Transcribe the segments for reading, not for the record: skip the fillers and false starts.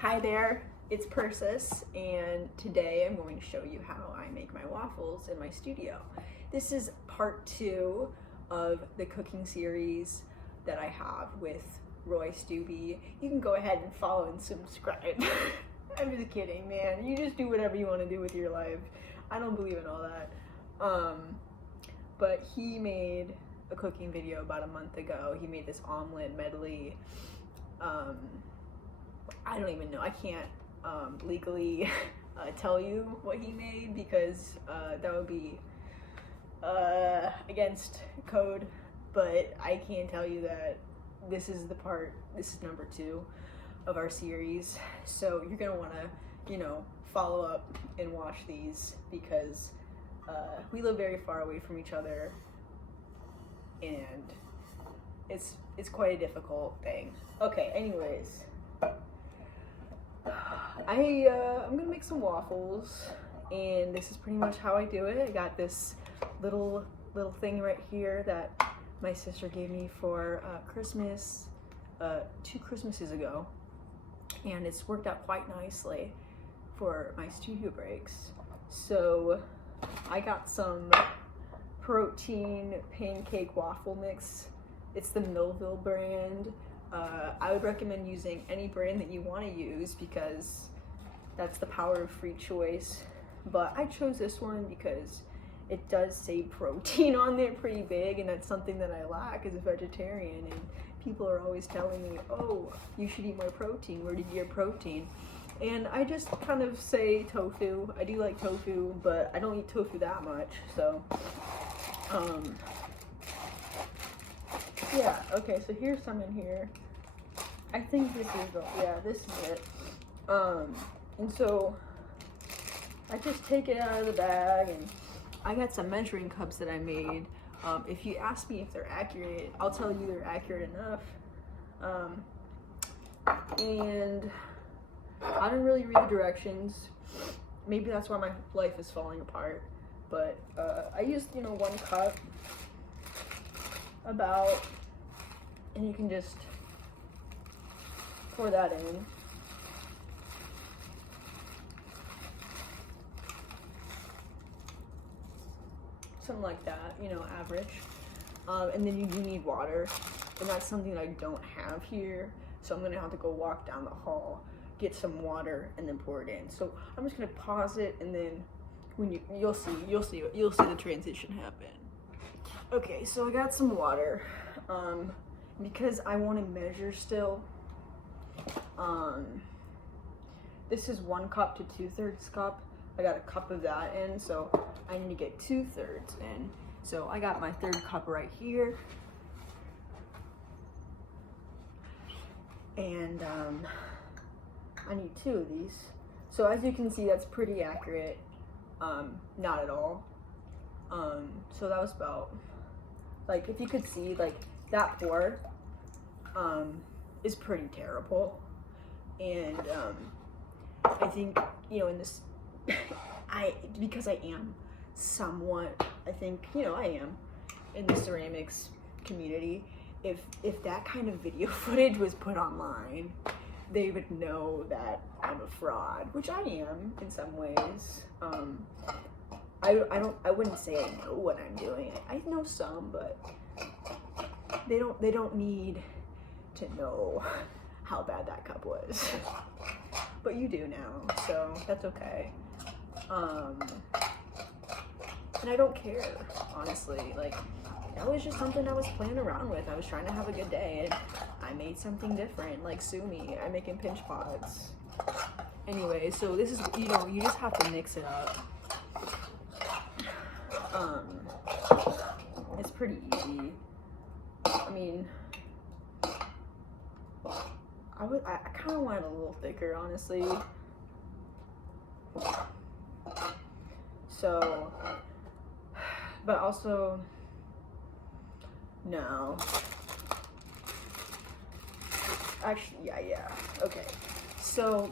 Hi there, it's Persis, and today I'm going to show you how I make my waffles in my studio. This is part 2 of the cooking series that I have with Roy Stubbe. You can go ahead and follow and subscribe. I'm just kidding, man. You just do whatever you want to do with your life. I don't believe in all that. But he made a cooking video about a month ago. He made this omelet medley. I don't even know. I can't legally tell you what he made because that would be against code. But I can tell you that this is number 2 of our series. So you're gonna want to, follow up and watch these because we live very far away from each other, and it's quite a difficult thing. Okay, anyways. I'm gonna make some waffles, and this is pretty much how I do it. I got this little thing right here that my sister gave me for Christmas 2 Christmases ago, and it's worked out quite nicely for my studio breaks. So I got some protein pancake waffle mix. It's the Millville brand. I would recommend using any brand that you want to use because that's the power of free choice. But I chose this one because it does say protein on there pretty big, and that's something that I lack as a vegetarian. And people are always telling me, oh, you should eat more protein. Where did you get protein? And I just kind of say tofu. I do like tofu, but I don't eat tofu that much. So, yeah, okay, so here's some in here. I think this is it. And so I just take it out of the bag, and I got some measuring cups that I made. If you ask me if they're accurate, I'll tell you they're accurate enough. And I didn't really read the directions. Maybe that's why my life is falling apart. But I used, 1 cup about, and you can just pour that in. Something like that, average. And then you do need water, and that's something that I don't have here. So I'm gonna have to go walk down the hall, get some water, and then pour it in. So I'm just gonna pause it, and then when you'll see the transition happen. Okay, so I got some water. Because I want to measure still. This is 1 cup to 2/3 cup. I got a cup of that in, so I need to get 2/3 in. So I got my 1/3 cup right here. And I need 2 of these. So as you can see, that's pretty accurate. Not at all. So that was about, like, if you could see, like, that pour is pretty terrible. And I think, in this, because I am somewhat, I think, I am in the ceramics community, if that kind of video footage was put online, they would know that I'm a fraud, which I am in some ways. I wouldn't say I know what I'm doing. I know some, but they don't need to know how bad that cup was. But you do now, so that's okay. And I don't care, honestly. Like, that was just something I was playing around with. I was trying to have a good day, and I made something different, like sue me. I'm making pinch pots. Anyway, so this is, you just have to mix it up. It's pretty easy. I mean, I kind of want it a little thicker, honestly. So, but also, no. Actually, yeah. Okay. So,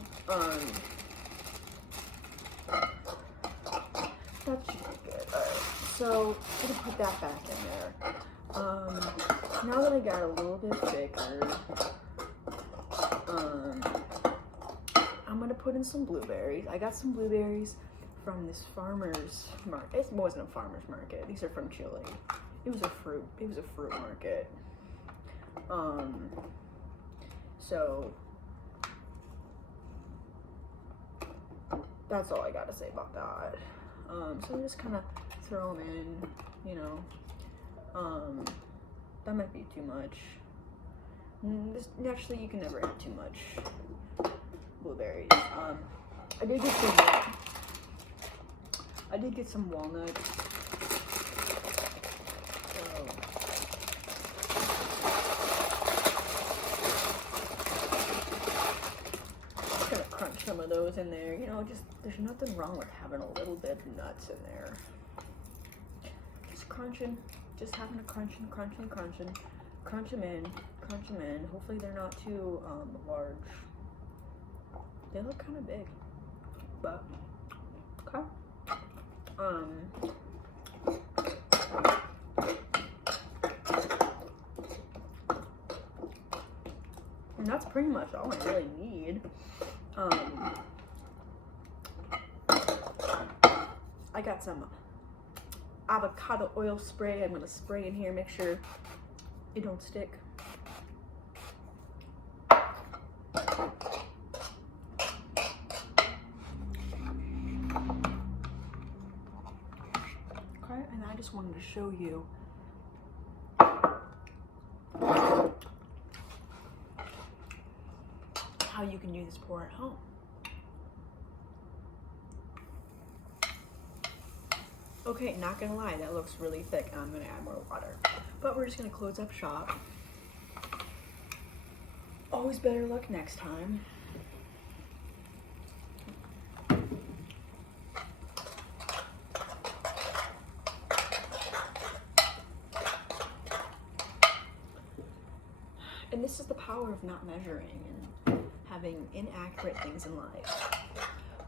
that should be good. Alright. So, I'm gonna put that back in there. Now that I got a little bit thicker, put in some blueberries. I got some blueberries from this farmer's market. It wasn't a farmer's market. These are from Chile. It was a fruit market. So that's all I gotta say about that. So I'm just kind of throw them in, you know. That might be too much. Naturally, you can never have too much blueberries. I did get some walnuts. So just gonna crunch some of those in there. You know, just there's nothing wrong with having a little bit of nuts in there. Just crunching, just having a crunching. Crunch them in. Hopefully they're not too large. They look kind of big, but okay. And that's pretty much all I really need. I got some avocado oil spray. I'm gonna spray in here, make sure it don't stick. Okay, and I just wanted to show you how you can do this pour at home. Okay, not gonna lie, that looks really thick, and I'm gonna add more water. But we're just gonna close up shop. Always better luck next time. And this is the power of not measuring and having inaccurate things in life.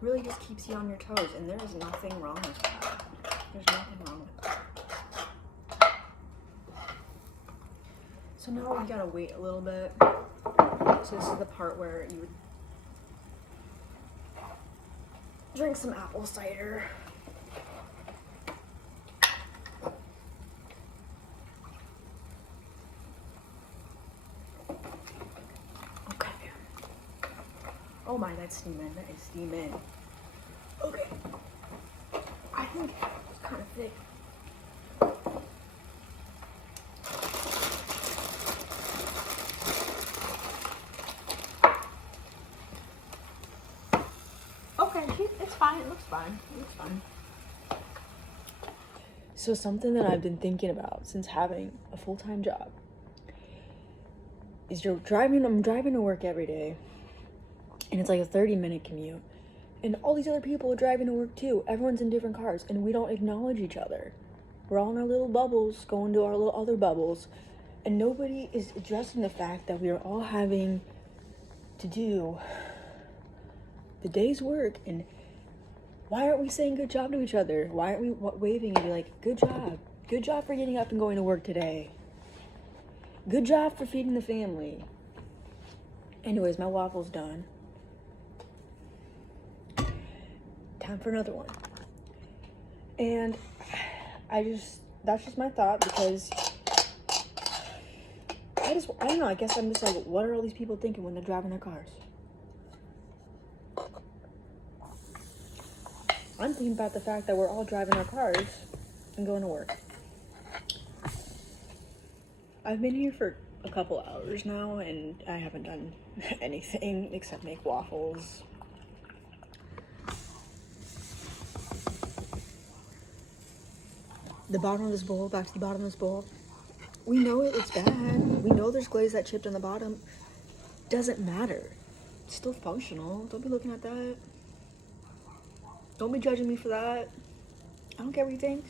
Really just keeps you on your toes, and there is nothing wrong with that. There's nothing wrong with that. So now we gotta wait a little bit. So this is the part where you would drink some apple cider. Okay. Oh my, that's steaming. That is steaming. Okay. I think it's kind of thick. Okay, it's fine. It looks fine. It looks fine. So something that I've been thinking about since having a full-time job is I'm driving to work every day, and it's like a 30-minute commute. And all these other people are driving to work too. Everyone's in different cars, and we don't acknowledge each other. We're all in our little bubbles, going to our little other bubbles, and nobody is addressing the fact that we are all having to do the day's work. And why aren't we saying good job to each other? Why aren't we waving and be like, good job for getting up and going to work today, good job for feeding the family. Anyways, my waffle's done. Time for another one. And that's just my thought, because I don't know, I guess I'm just like, what are all these people thinking when they're driving their cars? I'm thinking about the fact that we're all driving our cars and going to work. I've been here for a couple hours now, and I haven't done anything except make waffles. The bottom of this bowl, back to the bottom of this bowl. We know it's bad. We know there's glaze that chipped on the bottom. Doesn't matter. It's still functional. Don't be looking at that. Don't be judging me for that. I don't care what you think.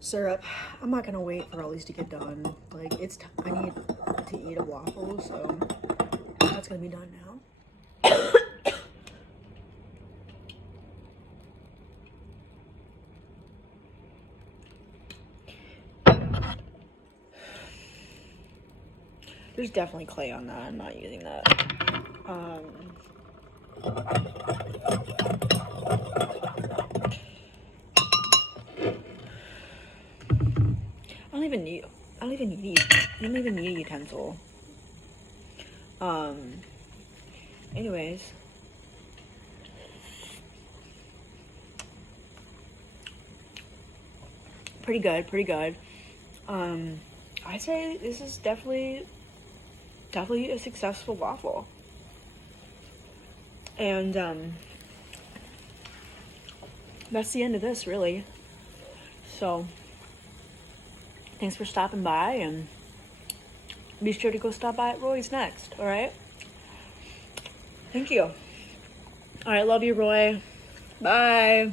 Syrup. I'm not gonna wait for all these to get done. Like, I need to eat a waffle, so that's gonna be done now. There's definitely clay on that. I'm not using that. I don't even need a utensil. Anyways. Pretty good. I say this is definitely a successful waffle. And that's the end of this, really. So thanks for stopping by, and be sure to go stop by at Roy's next. All right, thank you. All right, love you, Roy. Bye.